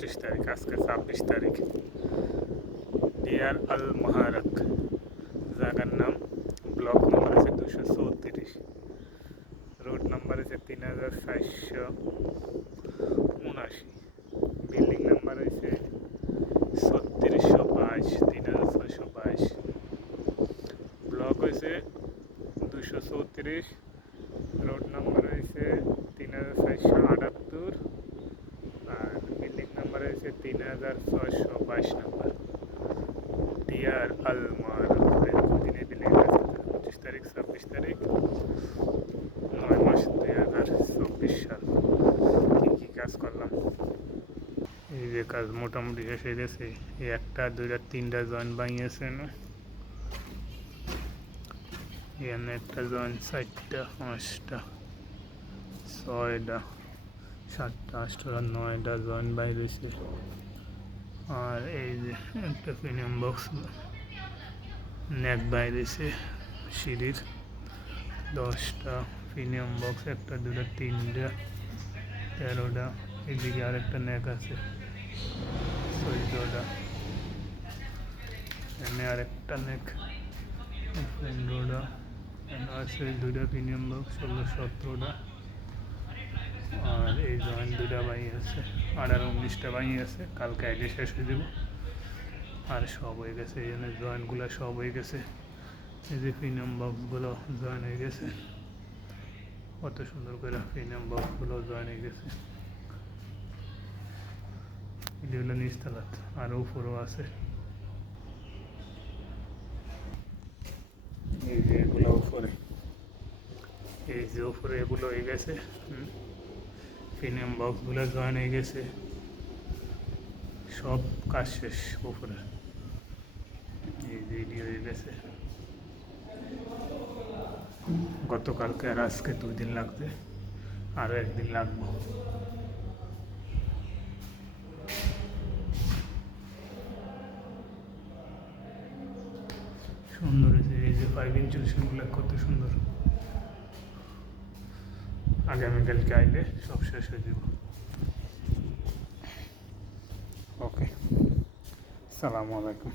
25 তারিখ, আজকে 26 তারিখ। ডিয়ার আল মহারাক, জায়গার নাম, ব্লক নাম্বার আছে 234, রোড নাম্বার আছে 3479, বিল্ডিং নাম্বার হয়েছে 3622, 3622, ব্লক হয়েছে 234, রোড নাম্বার হয়েছে 3478, আর বিল্ডিং নাম্বার হয়েছে 3622 নাম্বার। ডিয়ার আল মহারাক, দুদিনে বিল্ডিং আছে 25 তারিখ, 26 তারিখ, 9 মাস 2024 সাল। কী কাজ করলাম, এই যে কাজ মোটামুটি শেষ হয়ে গেছে। এই 1টা 2টা 3টা জয়েন্ট বানিয়েছে না, এখানে একটা জয়েন্ট 4টা 5টা 6টা 7টা 8টা 9টা জয়েন্ট বাইরেছে। আর এই যে একটা প্রিমিয়াম বক্স নেক বাইরেছে সিঁড়ির, 10টা প্রিমিয়াম বক্স, 1টা 2টা 3টা 13টা, এদিকে আরেকটা নেক আছে 14টা, এখানে আরেকটা নেক 15টা, আছে 2টা প্রিমিয়াম বক্স 16-17টা, আর এই জয়েন্ট 2টা বাই আছে, 18-19টা বাই আছে। কালকে আগে শেষ হয়ে যাব, আর সব হয়ে গেছে। এই জন্য জয়েন্টগুলো সব হয়ে গেছে। এই যে প্রিমিয়াম বক্সগুলো জয়েন হয়ে গেছে, কত সুন্দর করে প্রিমিয়াম বক্সগুলো জয়েন হয়ে গেছে। এগুলো নিচতলাত, আরও উপরেও আছে। এই যে এগুলো উপরে, এই যে উপরে এগুলো হয়ে গেছে, প্রিমিয়াম বক্সগুলো জয়েন হয়ে গেছে, সব কাজ শেষ উপরে। এই যে রেডি হয়ে গেছে। গতকালকে আর আজকে 2 দিন লাগবে, আরও 1 দিন লাগবে। সুন্দর হয়েছে। এই যে 5 ইনসুলেশনগুলো কত সুন্দর। আগামীকালকে আইলে সব শেষ হয়ে যাব। ওকে, আসসালামু আলাইকুম।